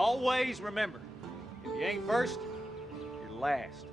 Always remember, if you ain't first, you're last.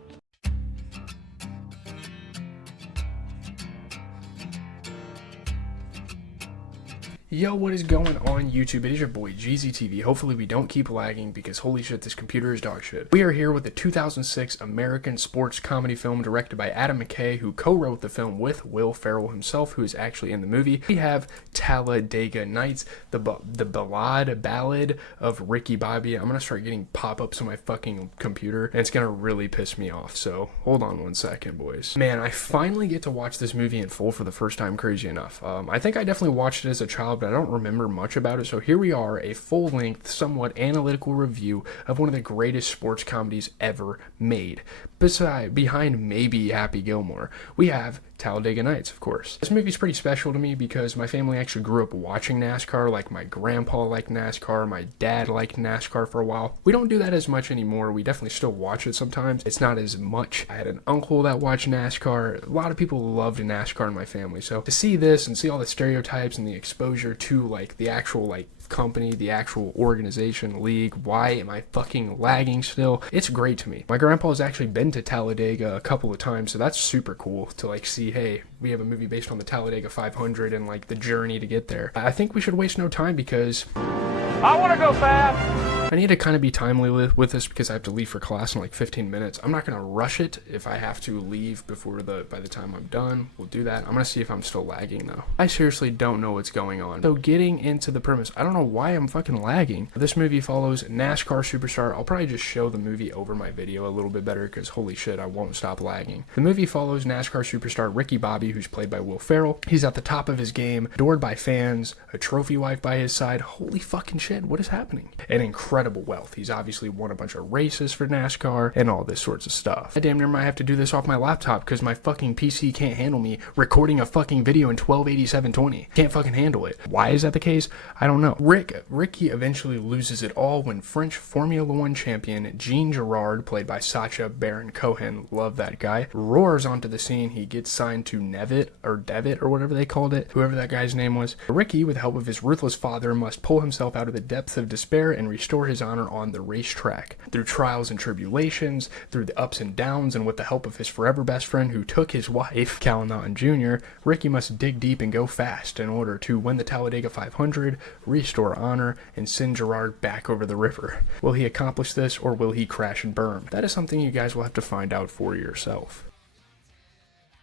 Yo, what is going on YouTube? It is your boy GZTV. Hopefully we don't keep lagging because holy shit, this computer is dog shit. We are here with the 2006 American sports comedy film directed by Adam McKay, who co-wrote the film with Will Ferrell himself, who is actually in the movie. We have Talladega Nights, the Ballad of Ricky Bobby. I'm gonna start getting pop-ups on my fucking computer, and it's gonna really piss me off, so hold on one second, boys. Man, I finally get to watch this movie in full for the first time, crazy enough. I think I definitely watched it as a child, but I don't remember much about it, so here we are, a full-length, somewhat analytical review of one of the greatest sports comedies ever made. Behind maybe Happy Gilmore, we have Talladega Nights, of course. This movie's pretty special to me because my family actually grew up watching NASCAR. Like, my grandpa liked NASCAR, my dad liked NASCAR for a while. We don't do that as much anymore. We definitely still watch it sometimes. It's not as much. I had an uncle that watched NASCAR. A lot of people loved NASCAR in my family, so to see this and see all the stereotypes and the exposure to, like, the actual, like, company, the actual organization, league, why am I fucking lagging still? It's great to me. My grandpa's actually been to Talladega a couple of times, so that's super cool to, like, see, hey, we have a movie based on the Talladega 500 and, like, the journey to get there. I think we should waste no time because I want to go fast. I need to kind of be timely with this because I have to leave for class in like 15 minutes. I'm not going to rush it. If I have to leave by the time I'm done, we'll do that. I'm going to see if I'm still lagging though. I seriously don't know what's going on. So getting into the premise, I don't know why I'm fucking lagging. This movie follows NASCAR superstar. I'll probably just show the movie over my video a little bit better because holy shit, I won't stop lagging. The movie follows NASCAR superstar Ricky Bobby, who's played by Will Ferrell. He's at the top of his game, adored by fans, a trophy wife by his side. Holy fucking shit, what is happening? And incredible wealth. He's obviously won a bunch of races for NASCAR and all this sorts of stuff. I damn near might have to do this off my laptop because my fucking PC can't handle me recording a fucking video in 1280-720. Can't fucking handle it. Why is that the case? I don't know. Ricky eventually loses it all when French Formula One champion Jean Girard, played by Sacha Baron Cohen, love that guy, roars onto the scene. He gets signed to Devitt or whatever they called it, whoever that guy's name was. Ricky, with the help of his ruthless father, must pull himself out of the depths of despair and restore his honor on the racetrack. Through trials and tribulations, through the ups and downs, and with the help of his forever best friend who took his wife, Cal Naughton Jr., Ricky must dig deep and go fast in order to win the Talladega 500, restore honor, and send Girard back over the river. Will he accomplish this, or will he crash and burn? That is something you guys will have to find out for yourself.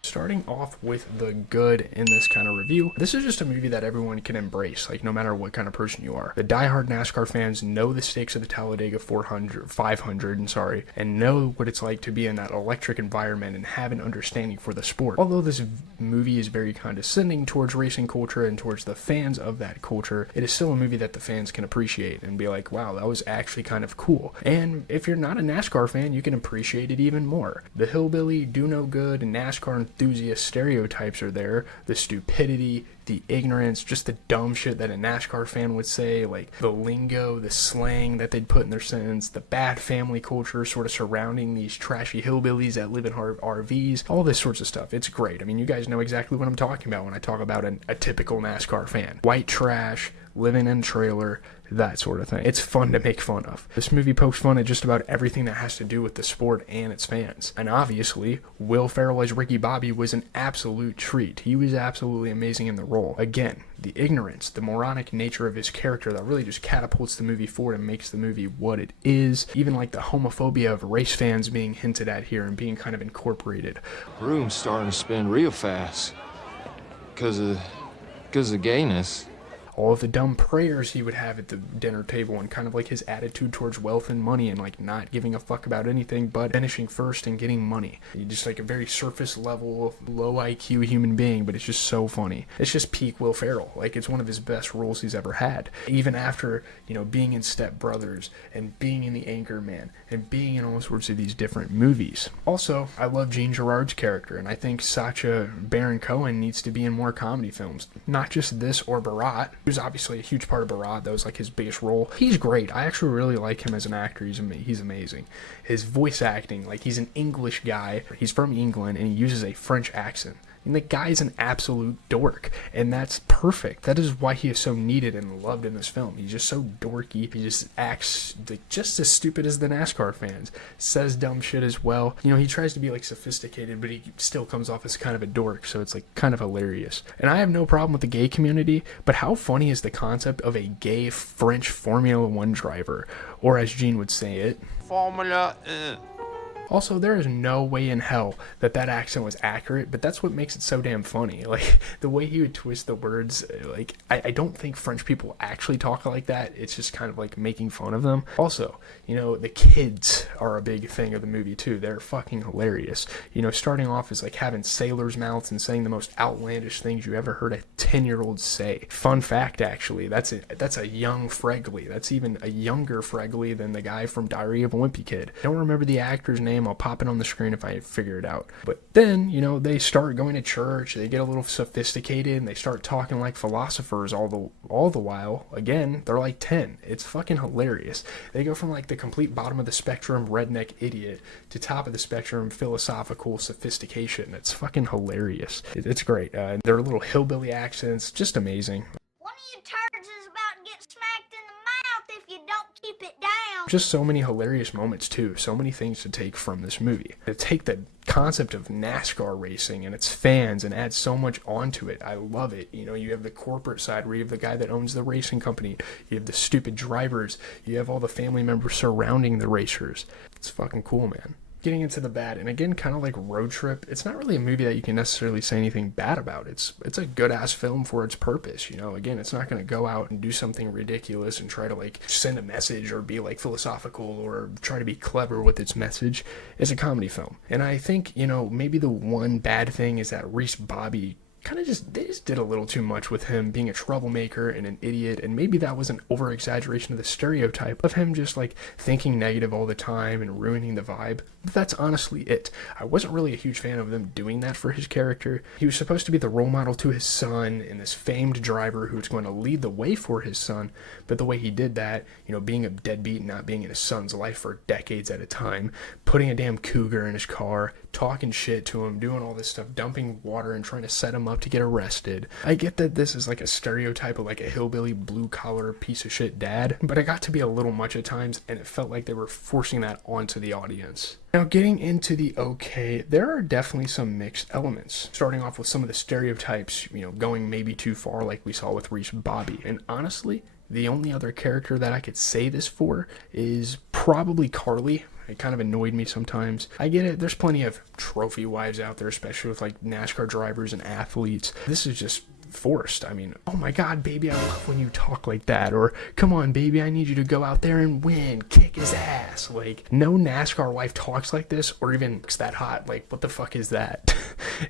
Starting off with the good in this kind of review, this is just a movie that everyone can embrace, like no matter what kind of person you are. The diehard NASCAR fans know the stakes of the Talladega 500, and know what it's like to be in that electric environment and have an understanding for the sport. Although this movie is very condescending towards racing culture and towards the fans of that culture, it is still a movie that the fans can appreciate and be like, wow, that was actually kind of cool. And if you're not a NASCAR fan, you can appreciate it even more. The hillbilly, do-no-good, and NASCAR enthusiast stereotypes are there. The stupidity, the ignorance, just the dumb shit that a NASCAR fan would say, like the lingo, the slang that they'd put in their sentence, the bad family culture sort of surrounding these trashy hillbillies that live in RVs, all this sorts of stuff. It's great. I mean, you guys know exactly what I'm talking about when I talk about a typical NASCAR fan. White trash, living in a trailer, that sort of thing. It's fun to make fun of. This movie pokes fun at just about everything that has to do with the sport and its fans. And obviously, Will Ferrell as Ricky Bobby was an absolute treat. He was absolutely amazing in the role. Again, the ignorance, the moronic nature of his character that really just catapults the movie forward and makes the movie what it is. Even like the homophobia of race fans being hinted at here and being kind of incorporated. Room's starting to spin real fast because of gayness. All of the dumb prayers he would have at the dinner table and kind of like his attitude towards wealth and money and like not giving a fuck about anything but finishing first and getting money. He's just like a very surface level, low IQ human being, but it's just so funny. It's just peak Will Ferrell. Like, it's one of his best roles he's ever had. Even after, you know, being in Step Brothers and being in The Anchorman and being in all sorts of these different movies. Also, I love Jean Girard's character, and I think Sacha Baron Cohen needs to be in more comedy films. Not just this or Ballad. He was obviously a huge part of Ballad. That was like his biggest role. He's great. I actually really like him as an actor. He's amazing. His voice acting, like, he's an English guy. He's from England and he uses a French accent. And the guy's an absolute dork, and that's perfect. That is why he is so needed and loved in this film. He's just so dorky. He just acts like just as stupid as the NASCAR fans. Says dumb shit as well. You know, he tries to be like sophisticated, but he still comes off as kind of a dork, so it's like kind of hilarious. And I have no problem with the gay community, but how funny is the concept of a gay French Formula One driver, or as Gene would say it, Formula 1. Also, there is no way in hell that that accent was accurate, but that's what makes it so damn funny. Like, the way he would twist the words, like, I don't think French people actually talk like that. It's just kind of like making fun of them. Also, you know, the kids are a big thing of the movie too. They're fucking hilarious. You know, starting off as like having sailors' mouths and saying the most outlandish things you ever heard a 10-year-old say. Fun fact, actually, that's a young Fregley. That's even a younger Fregley than the guy from Diary of a Wimpy Kid. I don't remember the actor's name. I'll pop it on the screen if I figure it out. But then, you know, they start going to church, they get a little sophisticated, and they start talking like philosophers all the while. Again, they're like 10. It's fucking hilarious. They go from like the complete bottom of the spectrum redneck idiot to top of the spectrum philosophical sophistication. It's fucking hilarious. It's great. Their little hillbilly accents, just amazing. One of you turds is about to get smacked in the mouth if you don't keep it down. Just so many hilarious moments too. So many things to take from this movie. To take the concept of NASCAR racing and its fans and add so much onto it. I love it. You know, you have the corporate side where you have the guy that owns the racing company. You have the stupid drivers. You have all the family members surrounding the racers. It's fucking cool, man. Getting into the bad, and again, kind of like Road Trip, it's not really a movie that you can necessarily say anything bad about. It's a good-ass film for its purpose, you know. Again, it's not going to go out and do something ridiculous and try to, like, send a message or be, like, philosophical or try to be clever with its message. It's a comedy film. And I think, you know, maybe the one bad thing is that Reese Bobby they just did a little too much with him being a troublemaker and an idiot, and maybe that was an over-exaggeration of the stereotype of him just like thinking negative all the time and ruining the vibe. But that's honestly it. I wasn't really a huge fan of them doing that for his character. He was supposed to be the role model to his son and this famed driver who was going to lead the way for his son, but the way he did that, you know, being a deadbeat and not being in his son's life for decades at a time, putting a damn cougar in his car, talking shit to him, doing all this stuff, dumping water and trying to set him up to get arrested. I get that this is like a stereotype of like a hillbilly blue-collar piece of shit dad, but it got to be a little much at times, and it felt like they were forcing that onto the audience. Now, getting into the okay, there are definitely some mixed elements. Starting off with some of the stereotypes, you know, going maybe too far like we saw with Reese Bobby. And honestly, the only other character that I could say this for is probably Carly. It kind of annoyed me sometimes. I get it. There's plenty of trophy wives out there, especially with like NASCAR drivers and athletes. This is just forced. I mean, oh my god, baby, I love when you talk like that. Or, come on, baby, I need you to go out there and win. Kick his ass. Like, no NASCAR wife talks like this or even looks that hot. Like, what the fuck is that?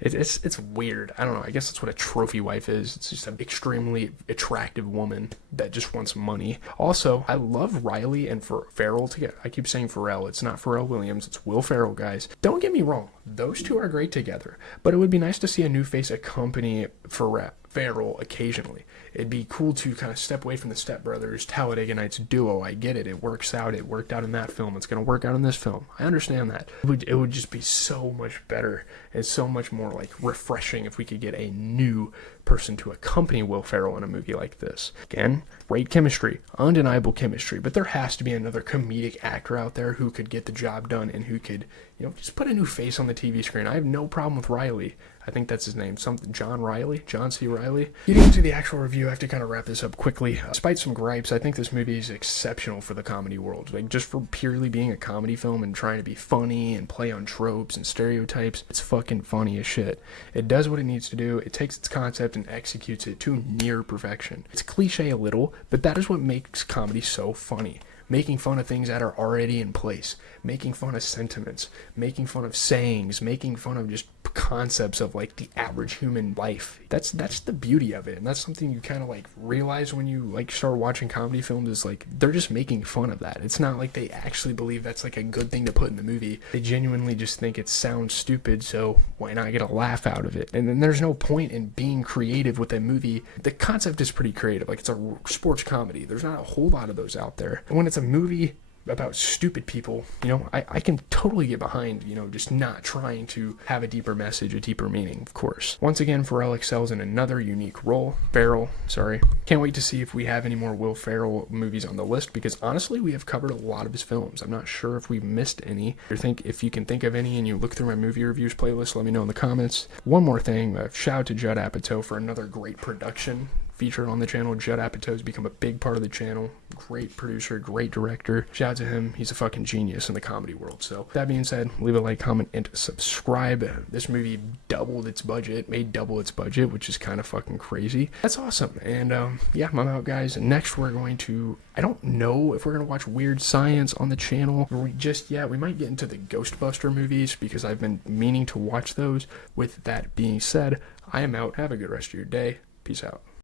It's weird. I don't know. I guess that's what a trophy wife is. It's just an extremely attractive woman that just wants money. Also, I love Riley and Ferrell together. I keep saying Ferrell. It's not Pharrell Williams. It's Will Ferrell, guys. Don't get me wrong. Those two are great together. But it would be nice to see a new face accompany Ferrell occasionally. It'd be cool to kind of step away from the Step Brothers, Talladega Nights duo. I get it. It works out. It worked out in that film. It's going to work out in this film. I understand that. It would just be so much better and so much more like refreshing if we could get a new person to accompany Will Ferrell in a movie like this. Again, great chemistry, undeniable chemistry, but there has to be another comedic actor out there who could get the job done and who could, you know, just put a new face on the TV screen. I have no problem with Riley. I think that's his name. John C. Riley. Getting into the actual review, I have to kind of wrap this up quickly. Despite some gripes, I think this movie is exceptional for the comedy world. Like, just for purely being a comedy film and trying to be funny and play on tropes and stereotypes, it's fucking funny as shit. It does what it needs to do. It takes its concept and executes it to near perfection. It's cliche a little, but that is what makes comedy so funny. Making fun of things that are already in place, making fun of sentiments, making fun of sayings, making fun of just concepts of like the average human life. That's the beauty of it, and that's something you kind of like realize when you like start watching comedy films, is like they're just making fun of that. It's not like they actually believe that's like a good thing to put in the movie. They genuinely just think it sounds stupid, so why not get a laugh out of it? And then there's no point in being creative with a movie. The concept is pretty creative. Like, it's a sports comedy. There's not a whole lot of those out there. And when it's a movie about stupid people, you know, I can totally get behind, you know, just not trying to have a deeper message, a deeper meaning, of course. Once again, Ferrell excels in another unique role. Ferrell, sorry. Can't wait to see if we have any more Will Ferrell movies on the list, because honestly, we have covered a lot of his films. I'm not sure if we've missed any. If you can think of any and you look through my movie reviews playlist, let me know in the comments. One more thing, shout out to Judd Apatow for another great production featured on the channel. Judd Apatow's become a big part of the channel. Great producer, great director. Shout out to him. He's a fucking genius in the comedy world. So that being said, leave a like, comment, and subscribe. This movie doubled its budget, made double its budget, which is kind of fucking crazy. That's awesome. And yeah, I'm out, guys. Next, we're going to, I don't know if we're going to watch Weird Science on the channel. We might get into the Ghostbuster movies because I've been meaning to watch those. With that being said, I am out. Have a good rest of your day. Peace out.